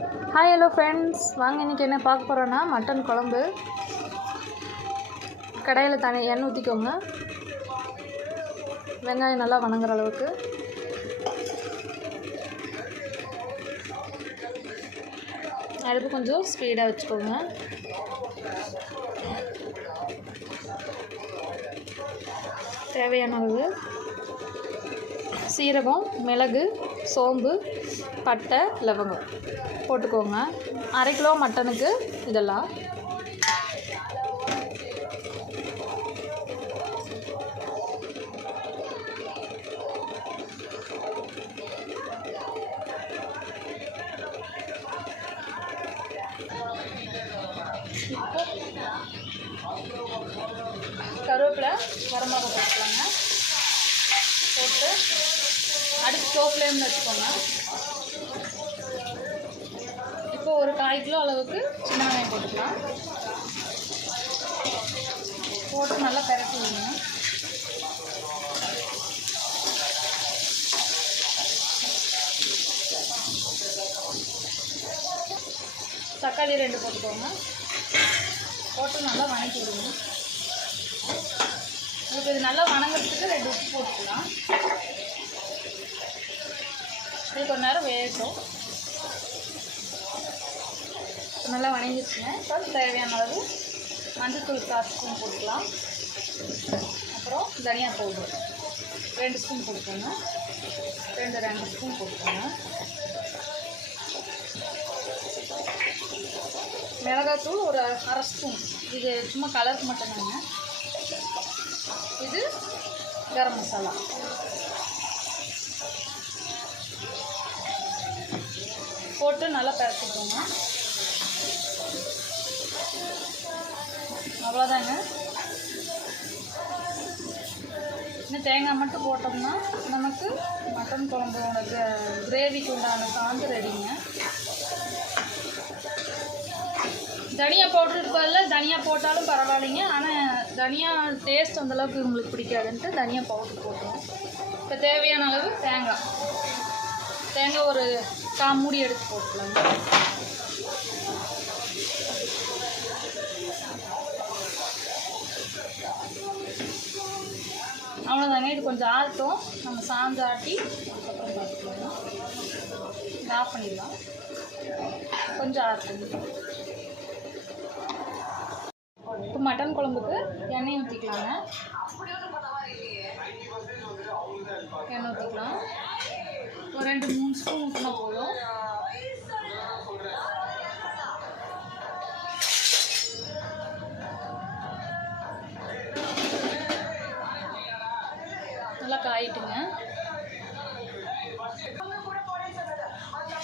Hi hello friends, வாங்க இன்றைக்கி என்ன பார்க்க போகிறோன்னா மட்டன் குழம்பு. கடாயில் தனி எண்ணெய் ஊற்றிக்கோங்க. வெங்காயம் நல்லா வணங்குற அளவுக்கு. அடுப்பு கொஞ்சம் ஸ்பீடாக வச்சுக்கோங்க. தேவையான அளவு சீரகம், மிளகு, சோம்பு, பட்டை, லவங்கம் போட்டுக்கோங்க. 1/2 கிலோ மட்டனுக்கு இதெல்லாம். இப்போ கருவேப்பிலை, வரமிளகா போட்டுக்கலாங்க. போட்டு அடுத்து ஸ்லோ ஃப்ளேமில் வச்சுக்கோங்க. இப்போ ஒரு 1/4 கிலோ அளவுக்கு சின்ன வெங்காயம் போட்டுக்கலாம். போட்டு நல்லா பெரட்டி விடுங்க. தக்காளி 2 போட்டுக்கோங்க. போட்டு நல்லா வணக்கி விடுங்க. உங்களுக்கு இது நல்லா வணங்கிறதுக்கு 2 உப்பு போட்டுக்கலாம். இது கொஞ்ச நேரம் வேகட்டும். நல்லா வணங்கிடுச்சுங்க. இப்போ தேவையான அளவு மஞ்சள்தூள் 1/4 ஸ்பூன் போட்டுக்கலாம். அப்புறம் தனியா பவுடர் 2 ஸ்பூன் போட்டுக்கோங்க. 2 ஸ்பூன் போட்டுக்கோங்க. மிளகாத்தூள் ஒரு 1/2 ஸ்பூன். இது சும்மா கலருக்கு மட்டும்தாங்க. இது கரம் மசாலா. போட்டு நல்லா பரட்டிக்கோங்க. அவ்வளோதாங்க. இன்னும் தேங்காய் மட்டும் போட்டோம்னா நமக்கு மட்டன் குழம்போட கிரேவிக்கு உண்டான சாந்து ரெடிங்க. தனியா பவுடருக்கு பதில் தனியா போட்டாலும் பரவாயில்லைங்க. ஆனால் தனியா டேஸ்ட் அந்தளவுக்கு உங்களுக்கு பிடிக்காதுன்ட்டு தனியா பவுடர் போட்டுருவோம். இப்போ தேவையான அளவு தேங்காய் ஒரு 1/4 மூடி எடுத்து போட்டுக்கலாங்க. அவ்வளோதாங்க. இது கொஞ்சம் ஆகட்டும். நம்ம சாந்து ஆட்டி அதுக்கப்புறம் பார்த்துக்கலாம். ஆஃப் பண்ணிடலாம். கொஞ்சம் ஆகட்டும். இப்போ மட்டன் குழம்புக்கு எண்ணெய் ஊற்றிக்கலாங்க. எண்ணெய் ஊற்றிக்கலாம். ஒரு 2-3 ஸ்பூன் ஊற்றினா போதும். நல்லா காயிட்டுங்க.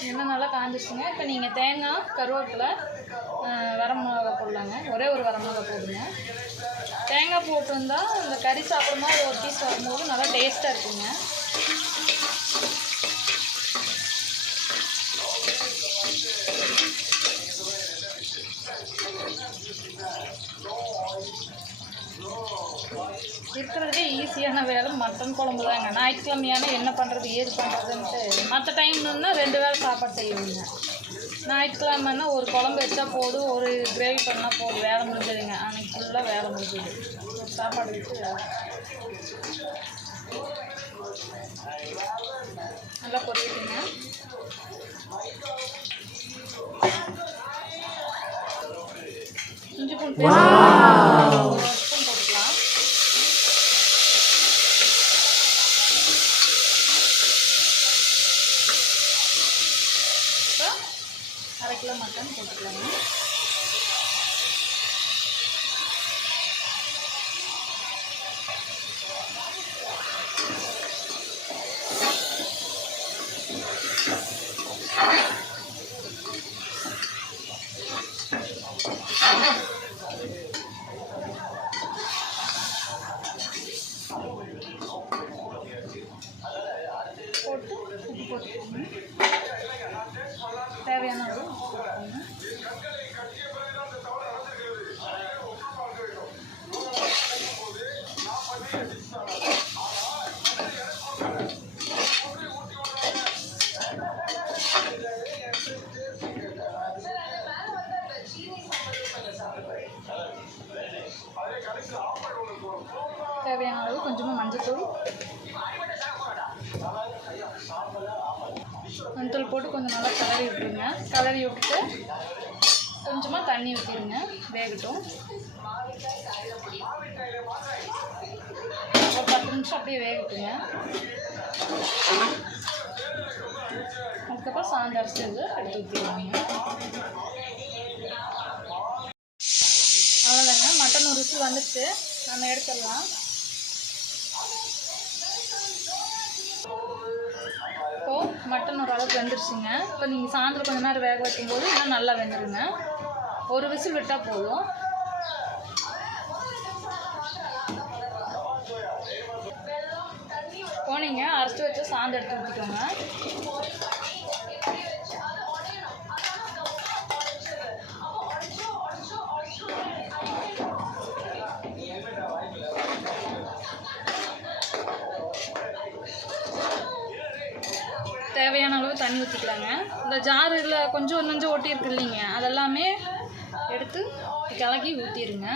எண்ணெய் நல்லா காஞ்சிச்சுங்க. இப்போ நீங்கள் தேங்காய், கருவேப்பிலை, வரமிளகா போடலாங்க. ஒரே ஒரு வரமிளகா போடுங்க. தேங்காய் போட்டிருந்தா இந்த கறி சாப்பிடும்போது ஒரு பீஸ் வரும்போது நல்லா டேஸ்ட்டாக இருக்குங்க. இருக்கிறதுலே ஈஸியான வேலை மட்டன் குழம்பு தாங்க. ஞாயிற்றுக்கிழமையான என்ன பண்ணுறது ஏது பண்ணுறதுன்ட்டு மற்ற டைம்னா 2 வேளை சாப்பாடு செய்வீங்க. ஞாயிற்றுக்கிழமைன்னா ஒரு குழம்பு வச்சா போதும், ஒரு கிரேவி பண்ணால் போதும், வேலை முடிஞ்சதுங்க. அன்றைக்கி ஃபுல்லாக வேலை முடிஞ்சது. ஒரு சாப்பாடு வச்சு நல்லா பொரிட்டுங்க. இஞ்சி பூண்டு ஸ்பூன் போட்டுக்கலாம். இப்போ 1/2 கிலோ மட்டன் போட்டுக்கலாங்க. போட்டு உப்பு போட்டுக்கோங்க. தேவையான அளவு உப்பு போட்டுக்கோங்க. தேவையான அளவு கொஞ்சமாக மஞ்சத்தூள் போட்டு கொஞ்சம் நல்லா கிளறி விட்டுருங்க. கிளறி விட்டுட்டு கொஞ்சமாக தண்ணி ஊற்றிடுங்க, வேகட்டும். ஒரு 10 நிமிஷம் அப்படியே வேகட்டுங்க. அதுக்கப்புறம் சாந்த அரிசி எடுத்து ஊற்றிடுவாங்க. அவ்வளோதாங்க, மட்டன் ஒரு விசில் வந்துடுச்சு, நம்ம எடுத்துடலாம். இப்போது மட்டன் ஓரளவுக்கு வெந்துருச்சுங்க. இப்போ நீங்கள் சாயந்தரம் கொஞ்சம் நேரம் வேக வைக்கும்போது இன்னும் நல்லா வெந்துடுங்க. ஒரு விசில் விட்டால் போதும். இப்போ நீங்கள் அரைச்சி வச்ச சாந்து எடுத்து ஊற்றிக்கோங்க. தேவையான அளவு தண்ணி ஊற்றிக்கலாங்க. இந்த ஜாரில் கொஞ்சம் கொஞ்சம் ஒட்டி இருக்கு இல்லைங்க, அதெல்லாமே எடுத்து கலக்கி ஊற்றிடுங்க.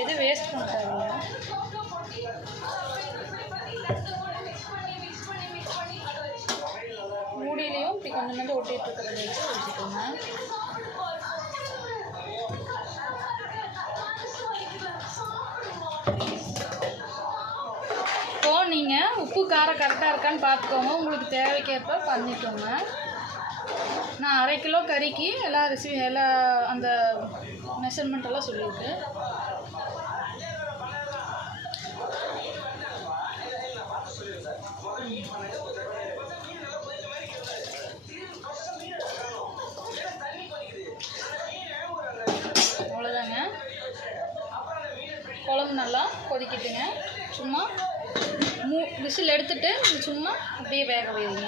எதுவும் வேஸ்ட் பண்ண தேவையில்லை. மூடியிலையும் இப்படி கொஞ்சம் கொஞ்சம் ஒட்டிகிட்டு இருக்கிறத வச்சு ஊற்றிக்கோங்க. நீங்கள் உப்பு காரம் கரெக்டாக இருக்கான்னு பார்த்துக்கோங்க. உங்களுக்கு தேவைக்கேற்ப பண்ணிக்கோங்க. நான் 1/2 கிலோ கறிக்கு எல்லா அந்த மெஷர்மெண்ட்டெல்லாம் சொல்லியிருக்கு. அவ்வளோதாங்க, குழம்பு நல்லா கொதிக்கிட்டுங்க. சும்மா விசில் எடுத்துட்டு சும்மா அப்படியே வேக வைங்க.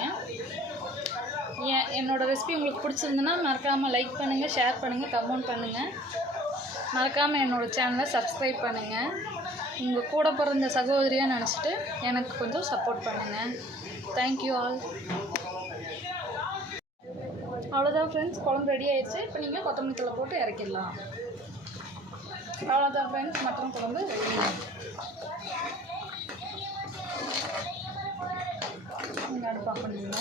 என்னோடய ரெசிபி உங்களுக்கு பிடிச்சிருந்துன்னா மறக்காமல் லைக் பண்ணுங்கள், ஷேர் பண்ணுங்கள், கமெண்ட் பண்ணுங்கள். மறக்காமல் என்னோடய சேனலை சப்ஸ்கிரைப் பண்ணுங்கள். உங்கள் கூட பிறந்த சகோதரியாக நினச்சிட்டு எனக்கு கொஞ்சம் சப்போர்ட் பண்ணுங்கள். Thank you all. அவ்வளோதான் ஃப்ரெண்ட்ஸ், குழம்பு ரெடி ஆயிடுச்சு. இப்போ நீங்கள் கொத்தமல்லி தழை போட்டு இறக்கிடலாம். அவ்வளோதான் ஃப்ரெண்ட்ஸ், மட்டன் குழம்பு ரெடி. அடுப்பு ஆஃப் பண்ணுங்க.